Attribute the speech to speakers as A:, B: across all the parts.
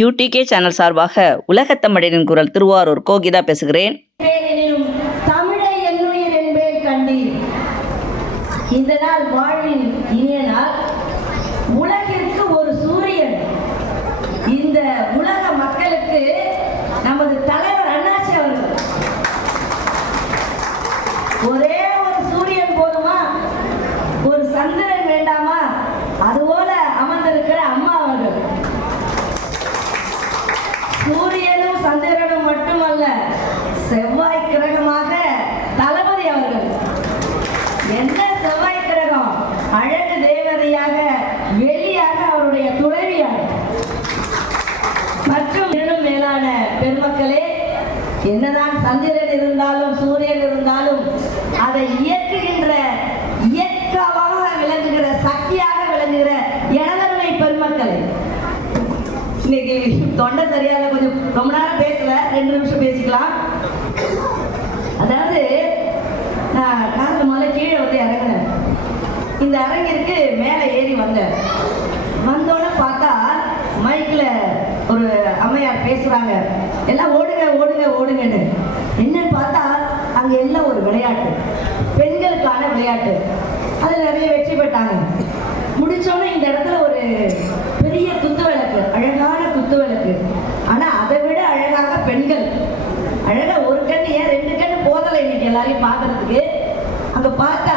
A: UDK channel சார்பாக உலகத்தமிழரின் குரல் திருவாரூர் கோகிதா பேசுகிறேன்.
B: தமிழை என்னுயிர் என்பேன் கண்டீர். இந்த நாள் வாழ்வின் இனிய நாள். உலகிற்கு ஒரு சூரியன். இந்த உலக மக்களுக்கு நமது தலைவர் அண்ணாச்சி அவர்கள். ஒரே ஒரு சூரியன் போதுமா ஒரு சந்திரன் வேண்டாமா அதுபோல அமர்ந்திருக்கிற அம்மா அவர்கள் சூரியனும் சந்திரனும் மட்டுமல்ல செவ்வாய் கிரகமாக தளபதி அவர்கள். என்ன செவ்வாய் கிரகம் அழகு தேவதையாக வெளியாக அவருடைய துணைவியாக. மற்றும் இன்னும் மேலான பெருமக்களே என்னதான் சந்திரன் இருந்தாலும் சூரியன் இருந்தாலும் அதை இயக்குகின்ற இயக்கமாக விளங்குகிற சக்தியாக விளங்குகிற எனதன்மை பெருமக்களே. இன்னைக்கு தொண்டை சரியாக கொஞ்சம் ரொம்ப நேரம் பேசல ரெண்டு நிமிஷம் பேசிக்கலாம் அதாவது நான் காரில் முதல்ல கீழே வந்து இறங்கினேன் இந்த அரங்கிற்கு மேலே ஏறி வந்தேன் வந்தோடனே பார்த்தா மைக்கில் ஒரு அம்மையார் பேசுகிறாங்க எல்லாம் ஓடுங்க ஓடுங்க ஓடுங்கன்னு. என்னன்னு பார்த்தா அங்கே எல்லாம் ஒரு விளையாட்டு. பெண்களுக்கான விளையாட்டு. அதில் நிறைய வெற்றி பெற்றாங்க. முடித்தோடனே இந்த இடத்துல ஒரு பெரிய குத்து விளக்கு அழகான குத்து விளக்கு ஆனால் அதை விட அழகாக பெண்கள். அழகாக ஒரு கண்ணு ஏன் ரெண்டு கண்ணு போதலை இன்னைக்கு எல்லாரையும் பார்க்கறதுக்கு? அங்க பார்த்தா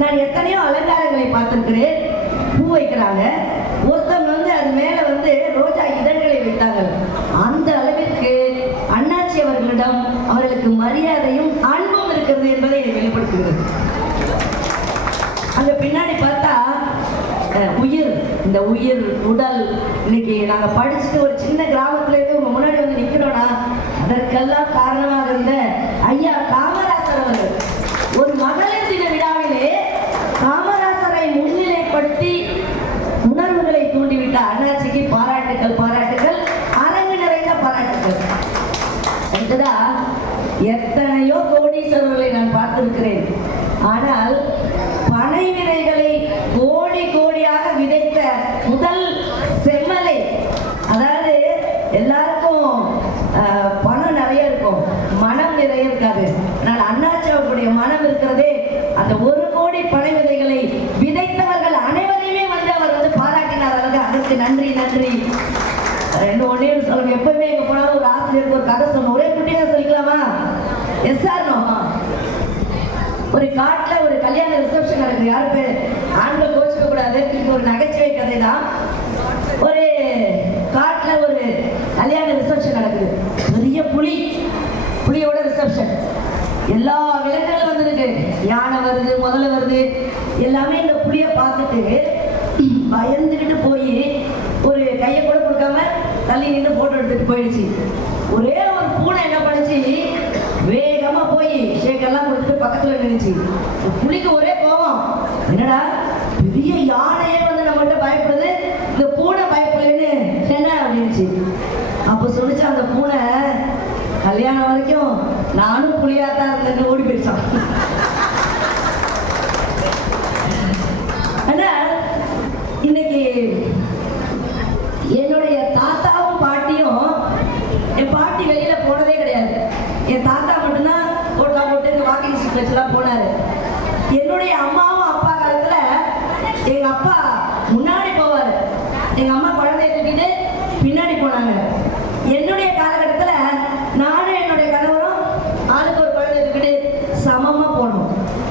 B: நான் எத்தனையோ அலங்காரங்களை பார்த்திருக்கிறேன். பூ வைக்கிறாங்க. ஒருத்தவங்க வந்து அது மேல வந்து ரோஜா இதழ்களை வைத்தாங்க அந்த அளவிற்கு அண்ணாச்சி அவர்களிடம் அவர்களுக்கு மரியாதையும் அன்பும் இருக்கிறது என்பதை வெளிப்படுத்துகிறது. அங்கே பின்னாடி பார்த்தா உயிர். இந்த உயிர் உடல். இன்னைக்கு நாங்க படிச்சுட்டு ஒரு சின்ன கிராமத்துல இருந்து உங்க முன்னாடி வந்து நிக்கிறோம்னா அதற்கெல்லாம் காரணமாக இருந்த ஐயா காமராசர் அவர்கள். பார்த்திருக்கிறேன். ஆனால் பனை விதைகளை கோடி கோடியாக விதைத்த முதல் செம்மலை அதாவது எல்லாருக்கும் ஆஹ், பணம் நிறைய இருக்கும். மனம் நிறைய இருக்காது. ஆனால் அண்ணாச்சாவுடைய மனம் இருக்கிறதே அந்த ஒரு கோடி பனை விதைகளை விதைத்தவர்கள் அனைவரையுமே வந்து அவர் வந்து பாராட்டினார். அதற்கு அதற்கு நன்றி நன்றி. ரெண்டு ஒன்றே சொல்லணும் எப்பவுமே எங்க போனாலும் ஒரு ஆசிரியருக்கு ஒரு கதை சொன்னோம் ஒரே குட்டியாக சொல்லிக்கலாமா? எஸ் சார் ஒரு காட்டுல ஒரு கல்யாண ரிசப்ஷன் நடக்குது. யாரு பேர்? ஆண்கள் கோச்சுக்க கூடாது. ஒரு நகைச்சுவை கதை தான் ஒரு காட்டுல ஒரு கல்யாண ரிசப்ஷன் நடக்குது. பெரிய புலி. புலியோட ரிசப்ஷன் எல்லா விலங்குகளும் வந்துருக்கு. யானை வருது முதல்ல வருது. எல்லாமே இந்த புலியை பார்த்துட்டு பயந்துக்கிட்டு போய் ஒரு கையை கூட கொடுக்காம தள்ளி நின்று போட்டோ எடுத்துட்டு போயிடுச்சு. ஒரே ஒரு பூனை என்ன பண்ணுச்சு? வேகமா போய் ஷேக்கெல்லாம் பக்கத்துல நின்றுச்சு புலிக்கு ஒரே கோபம். என்னடா பெரிய யானையே வந்து நம்மகிட்ட பயப்படுது? இந்த பூனை பயப்படலன்னு என்ன அப்படின்னுச்சு. அப்ப சொல்லிச்சு அந்த பூனை கல்யாணம் வரைக்கும் நானும் புலியாத்தான் இருந்தேன்னு ஓடி போயிடுச்சான் ஆனா இன்னைக்கு என்னுடைய தாத்தாவும் பாட்டியும் என் பாட்டி வெளியில போனதே கிடையாது. என் தாத்தா இந்த போனாரு. என்னுடைய அம்மாவும் அப்பா காலத்துல எங்க அப்பா முன்னாடி போவாரு. எங்க அம்மா குழந்தைய தூக்கிட்டு பின்னாடி போனாங்க. என்னுடைய காலகட்டத்துல நானும் என்னுடைய கணவரும் ஆளுக்கு ஒரு குழந்தைய தூக்கிட்டு சமமா போனோம்.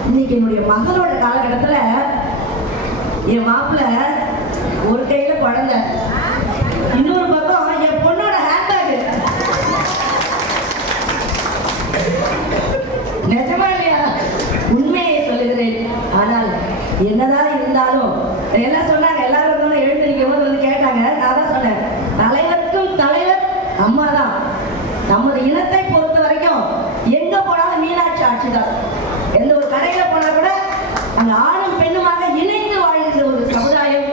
B: இன்னைக்கு என்னுடைய மகளோட காலகட்டத்துல என் மாப்பிள்ள ஒரு கையில குழந்தை. உண்மையை சொல்லுகிறேன். ஆனால் என்னதான் இருந்தாலும் எல்லாம் சொன்னாங்க? எல்லாரும் வந்தோடனே எழுந்து நிற்கும் போது வந்து கேட்டாங்க. நான் தான் சொன்னேன். தலைவருக்கும் தலைவர் அம்மா தான் நமது இனத்தை பொறுத்த வரைக்கும் எங்க போனாலும் மீனாட்சி ஆட்சி தான் எந்த ஒரு கடையில போனா கூட அந்த ஆள் பெண்ணுமாக இணைந்து வாழ்கின்ற ஒரு சமுதாயம்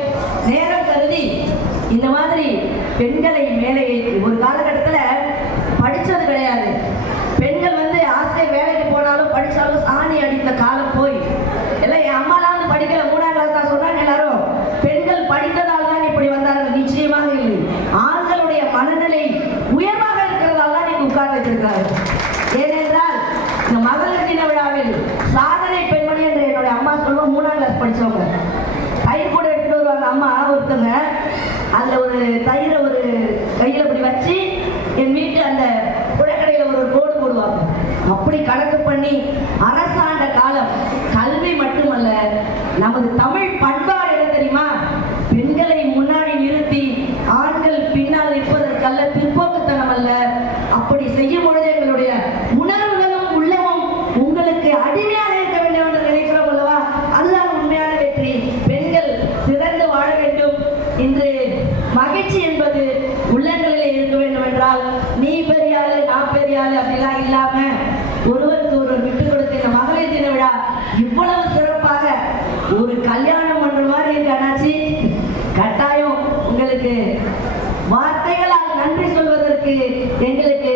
B: நேரம் கருதி இந்த மாதிரி பெண்களை மேலே ஏற்றி ஒரு காலகட்டத்துல படிச்சது கிடையாது பெண்கள் வந்து ஆசிரியர் வேலைக்கு போனாலும் படிச்சாலும் சாணி அடித்த காலம் போய் எல்லாம் என் அம்மாலாம் வந்து படிக்கல மூணாம் கிளாஸ் தான் சொன்னாங்க எல்லாரும் பெண்கள் வைத்திருக்கிறார்கள் ஏனென்றால் இந்த மகளிர் தின விழாவில் சாதனை பெண்மணி என்று என்னுடைய அம்மா சொல்லுவோம் மூணாம் கிளாஸ் படிச்சவங்க. தயிர் கூட எடுத்துட்டு வருவாங்க. அம்மா ஒருத்தவங்க அதில் ஒரு தயிரை ஒரு கையில் இப்படி வச்சு என் வீட்டு அந்த புழக்கடையில் ஒரு கோடு போடுவாங்க. அப்படி கணக்கு பண்ணி அரசாண்ட காலம் கல்வி மட்டுமல்ல நமது தமிழ் பெண்களுக்கு அடிமையாக இருக்க வேண்டும் என்று நினைக்கிறோம் அல்லவா? அதுதான் உண்மையான வெற்றி. பெண்கள் சிறந்து வாழ வேண்டும். இன்று மகிழ்ச்சி என்பது உள்ளங்களிலே இருக்க வேண்டும் என்றால் நீ பெரிய ஆளு நான் பெரிய ஆளு அப்படிலாம் இல்லாம ஒருவருக்கு ஒருவர் விட்டு கொடுத்த இந்த மகளிர் தின விழா இவ்வளவு சிறப்பாக ஒரு கல்யாணம் பண்ற மாதிரி இருக்கு அண்ணாச்சி. கட்டாயம் உங்களுக்கு வார்த்தைகளால் நன்றி சொல்வதற்கு எங்களுக்கு